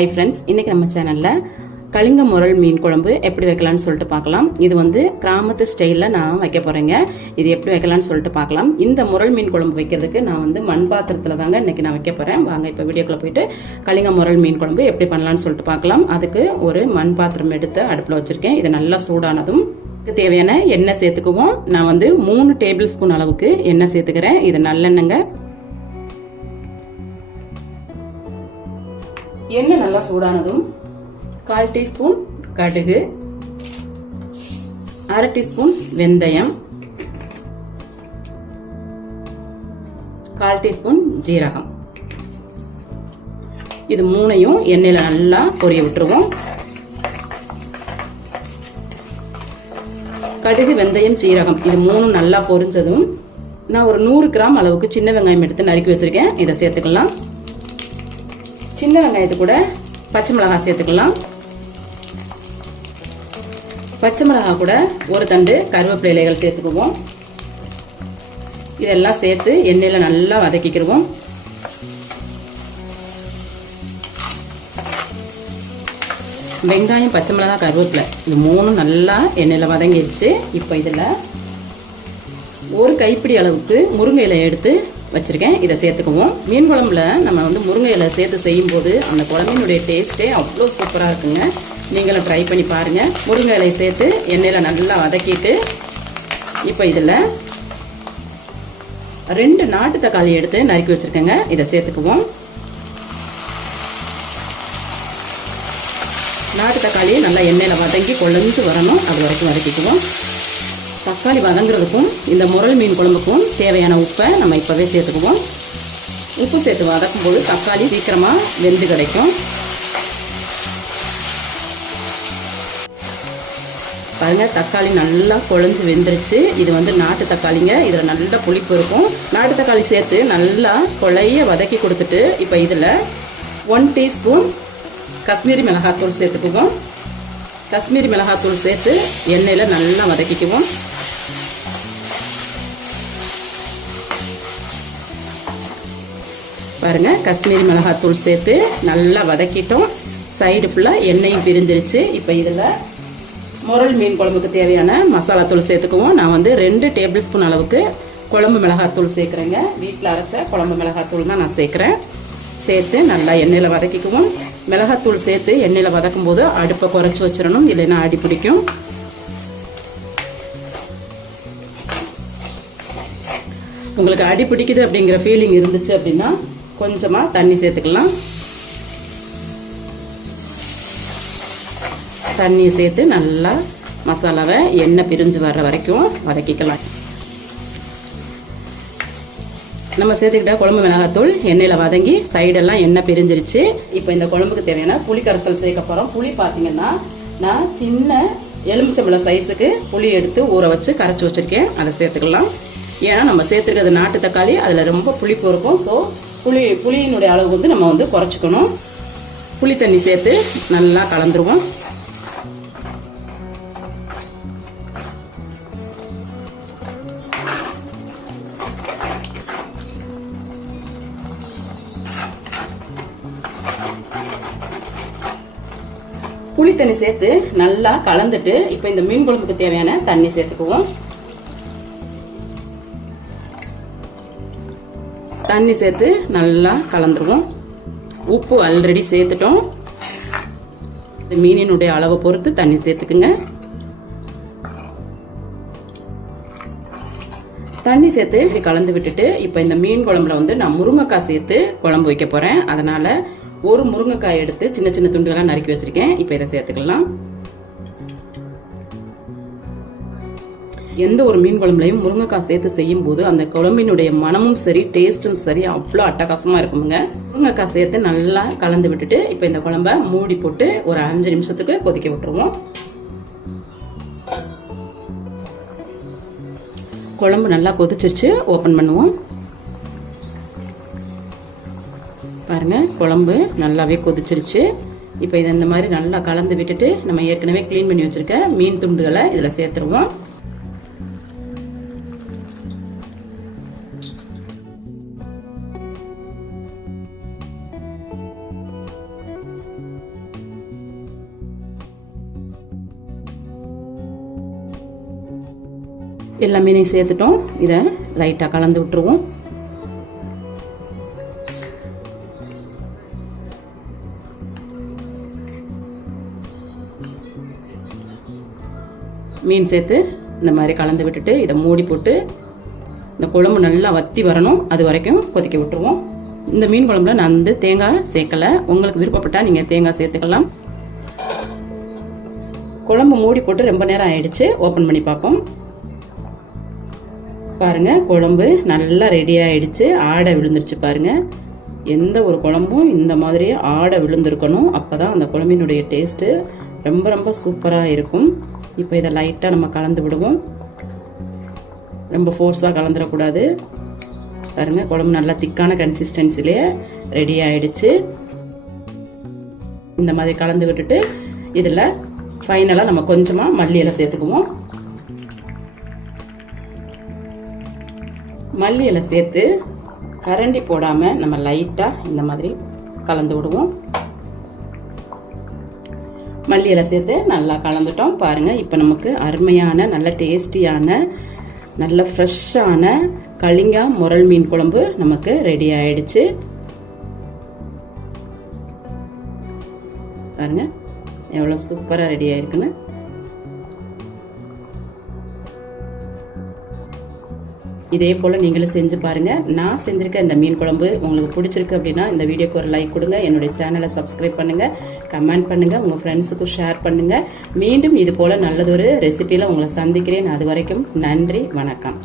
Hi friends இன்னைக்கு நம்ம சேனல்ல கலிங்க முரல் மீன் குழம்பு எப்படி வைக்கலாம்னு சொல்லிட்டு பார்க்கலாம். இது வந்து கிராமத்து ஸ்டைலில் நான் வைக்க போகிறேங்க இது எப்படி வைக்கலாம்னு சொல்லிட்டு பார்க்கலாம். இந்த முரல் மீன் குழம்பு வைக்கிறதுக்கு நான் வந்து மண் பாத்திரத்தில் தாங்க இன்றைக்கி நான் வைக்க போகிறேன் வாங்க இப்போ வீடியோக்குள்ளே போயிட்டு கலிங்க முரல் மீன் குழம்பு எப்படி பண்ணலாம்னு சொல்லிட்டு பார்க்கலாம். அதுக்கு ஒரு மண் பாத்திரம் எடுத்து அடுப்பில் வச்சுருக்கேன். இது நல்லா சூடானதும் இதுக்கு தேவையான எண்ணெய் சேர்த்துக்குவோம். நான் வந்து மூணு டேபிள் ஸ்பூன் அளவுக்கு எண்ணெய் சேர்த்துக்கிறேன். இது நல்லெண்ணெங்க எண்ணெய் நல்லா சூடானதும் கால் டீஸ்பூன் கடுகு அரை டீஸ்பூன் வெந்தயம் கால் டீஸ்பூன் ஜீரகம். இது மூணையும் எண்ணெயில் நல்லா பொரிய விட்டுருவோம். கடுகு வெந்தயம் சீரகம் இது மூணும் நல்லா பொரிஞ்சதும் நான் ஒரு நூறு கிராம் அளவுக்கு சின்ன வெங்காயம் எடுத்து நறுக்கி வச்சிருக்கேன். இதை சேர்த்துக்கலாம். சின்ன வெங்காயத்து கூட பச்சை மிளகாய் சேர்த்துக்கலாம். பச்சை மிளகாய் கூட ஒரு தண்டு கருவேப்பிலை இலைகள் சேர்த்துக்குவோம். இதெல்லாம் சேர்த்து எண்ணெயில் நல்லா வதக்கிக்கிடுவோம் வெங்காயம் பச்சை மிளகாய் கருவேப்பிலை இது மூணும் நல்லா எண்ணெயில் வதங்கிடுச்சு இப்போ இதில் ஒரு கைப்பிடி அளவுக்கு முருங்கை இலை எடுத்து வச்சிருக்கேன். இதை சேர்த்துக்குவோம். மீன் குழம்புல நம்ம வந்து முருங்கை இலை சேர்த்து செய்யும்போது அந்த குழம்பினுடைய டேஸ்ட்டே அவ்வளோ சூப்பராக இருக்குங்க. நீங்களும் ட்ரை பண்ணி பாருங்கள் முருங்கை இலை சேர்த்து எண்ணெயில் நல்லா வதக்கிட்டு இப்போ இதில் ரெண்டு நாட்டு தக்காளி எடுத்து நறுக்கி வச்சுருக்கேங்க. இதை சேர்த்துக்குவோம். நாட்டு தக்காளியை நல்லா எண்ணெயில் வதங்கி கொழஞ்சு வரணும். அது வரைக்கும் வதக்கிக்குவோம். தக்காளி வதங்குறதுக்கும் இந்த முரல் மீன் குழம்புக்கும் தேவையான உப்பை நம்ம இப்போவே சேர்த்துக்குவோம். உப்பு சேர்த்து வதக்கும் போது தக்காளி சீக்கிரமாக வெந்து கிடைக்கும். பாருங்க தக்காளி நல்லா குழஞ்சு வெந்துருச்சு. இது வந்து நாட்டு தக்காளிங்க இதில் நல்ல புளிப்பு இருக்கும். நாட்டு தக்காளி சேர்த்து நல்லா கொழைய வதக்கி கொடுத்துட்டு இப்போ இதில் ஒன் டீஸ்பூன் காஷ்மீரி மிளகாத்தூள் சேர்த்துக்குவோம். காஷ்மீரி மிளகாத்தூள் சேர்த்து எண்ணெயில் நல்லா வதக்கிக்குவோம். பாருங்க காஷ்மீரி மிளகாத்தூள் சேர்த்து நல்லா வதக்கிட்டோம். சைடு ஃபுல்லாக எண்ணெயும் பிரிஞ்சிருச்சு. இப்போ இதில் முரல் மீன் குழம்புக்கு தேவையான மசாலா தூள் சேர்த்துக்குவோம். நான் வந்து ரெண்டு டேபிள் ஸ்பூன் அளவுக்கு குழம்பு மிளகாத்தூள் சேர்க்குறேங்க. வீட்டில் அரைச்ச குழம்பு மிளகாத்தூள் தான் நான் சேர்க்குறேன். சேர்த்து நல்லா எண்ணெயில் வதக்கிக்குவோம். மிளகாத்தூள் சேர்த்து எண்ணெயில் வதக்கும் போது அடுப்பை குறைச்சி வச்சிடணும். இல்லைன்னா அடி பிடிக்கும். உங்களுக்கு அடி பிடிக்குது அப்படிங்கிற ஃபீலிங் இருந்துச்சு அப்படின்னா கொஞ்சமாக தண்ணி சேர்த்துக்கலாம். தண்ணியை சேர்த்து நல்லா மசாலாவை எண்ணெய் பிரிஞ்சு வர்ற வரைக்கும் வதக்கிக்கலாம். நம்ம சேர்த்துக்கிட்ட குழம்பு மிளகாத்தூள் எண்ணெயில் வதங்கி சைடெல்லாம் எண்ணெய் பிரிஞ்சிருச்சு. இப்போ இந்த குழம்புக்கு தேவையான புளி கரைசல் சேர்க்க போகிறோம் புளி பார்த்தீங்கன்னா நான் சின்ன எலுமிச்சம்பழம் சைஸுக்கு புளி எடுத்து ஊற வச்சு கரைச்சி வச்சுருக்கேன். அதை சேர்த்துக்கலாம். ஏன்னா நம்ம சேர்த்துருக்கிறது நாட்டு தக்காளி அதில் ரொம்ப புளிப்பு இருக்கும். ஸோ புளி புளியினுடைய அளவு வந்து நம்ம வந்து குறைச்சிக்கணும். புளி தண்ணி சேர்த்து நல்லா கலந்துருவோம். புளி தண்ணி சேர்த்து நல்லா கலந்துட்டு இப்போ இந்த மீன் குழம்புக்கு தேவையான தண்ணி சேர்த்துக்குவோம். தண்ணி சேர்த்து நல்லா கலந்துருவோம். உப்பு ஆல்ரெடி சேர்த்துட்டோம். இந்த மீனினுடைய அளவை பொறுத்து தண்ணி சேர்த்துக்குங்க. தண்ணி சேர்த்து இப்படி கலந்து விட்டுட்டு இப்போ இந்த மீன் குழம்புல வந்து நான் முருங்கைக்காய் சேர்த்து குழம்பு வைக்க போகிறேன் அதனால் ஒரு முருங்கைக்காய் எடுத்து சின்ன சின்ன துண்டுகளாக நறுக்கி வச்சுருக்கேன். இப்போ இதை சேர்த்துக்கலாம். எந்த ஒரு மீன் குழம்புலையும் முருங்கைக்காய் சேர்த்து செய்யும் போது அந்த குழம்பினுடைய மனமும் சரி டேஸ்ட்டும் சரி அவ்வளோ அட்டகாசமாக இருக்குமுங்க. முருங்கைக்காய் சேர்த்து நல்லா கலந்து விட்டுட்டு இப்போ இந்த குழம்ப மூடி போட்டு ஒரு அஞ்சு நிமிஷத்துக்கு கொதிக்க விட்டுருவோம். குழம்பு நல்லா கொதிச்சிருச்சு ஓப்பன் பண்ணுவோம். பாருங்க குழம்பு நல்லாவே கொதிச்சிருச்சு. இப்போ இதை இந்த மாதிரி நல்லா கலந்து விட்டுட்டு நம்ம ஏற்கனவே க்ளீன் பண்ணி வச்சிருக்க மீன் துண்டுகளை இதில் சேர்த்துருவோம். எல்லா மீனையும் சேர்த்துட்டோம். இதை லைட்டாக கலந்து விட்டுருவோம். மீன் சேர்த்து இந்த மாதிரி கலந்து விட்டுட்டு இதை மூடி போட்டு இந்த குழம்பு நல்லா வத்தி வரணும். அது வரைக்கும் கொதிக்க விட்டுருவோம். இந்த மீன் குழம்புல நான் வந்து தேங்காய் சேர்க்கலை. உங்களுக்கு விருப்பப்பட்டால் நீங்கள் தேங்காய் சேர்த்துக்கலாம். குழம்பு மூடி போட்டு ரொம்ப நேரம் ஆயிடுச்சு. ஓப்பன் பண்ணி பார்ப்போம். பாருங்கள் குழம்பு நல்லா ரெடி ஆகிடுச்சு ஆடை விழுந்துருச்சு பாருங்கள் எந்த ஒரு குழம்பும் இந்த மாதிரி ஆடை விழுந்திருக்கணும். அப்பதான் அந்த குழம்பினுடைய டேஸ்ட்டு ரொம்ப ரொம்ப சூப்பராக இருக்கும். இப்போ இதை லைட்டாக நம்ம கலந்து விடுவோம். ரொம்ப ஃபோர்ஸாக கலந்துடக்கூடாது பாருங்க குழம்பு நல்லா திக்கான கன்சிஸ்டன்சிலே ரெடி ஆகிடுச்சு இந்த மாதிரி கலந்து விட்டுட்டு இதில் ஃபைனலாக நம்ம கொஞ்சமாக மல்லி இலை சேர்த்துக்குவோம். மல்லி இலை சேர்த்து கரண்டி போடாமல் நம்ம லைட்டாக இந்த மாதிரி கலந்து விடுவோம். மல்லி இலை சேர்த்து நல்லா கலந்துட்டோம். பாருங்கள் இப்போ நமக்கு அருமையான நல்ல டேஸ்டியான நல்ல ஃப்ரெஷ்ஷான கலிங்கா முரல் மீன் குழம்பு நமக்கு ரெடி ஆயிடுச்சு. பாருங்கள் எவ்வளோ சூப்பராக ரெடி ஆயிருக்குன்னு. இதே போல் நீங்களும் செஞ்சு பாருங்கள் நான் செஞ்சுருக்க இந்த மீன் குழம்பு உங்களுக்கு பிடிச்சிருக்கு அப்படின்னா இந்த வீடியோக்கு ஒரு லைக் கொடுங்க. என்னுடைய சேனலை சப்ஸ்கிரைப் பண்ணுங்கள் கமெண்ட் பண்ணுங்கள் உங்கள் ஃப்ரெண்ட்ஸுக்கும் ஷேர் பண்ணுங்கள் மீண்டும் இது போல் நல்லதொரு ரெசிபியில் உங்களை சந்திக்கிறேன். அது வரைக்கும் நன்றி வணக்கம்.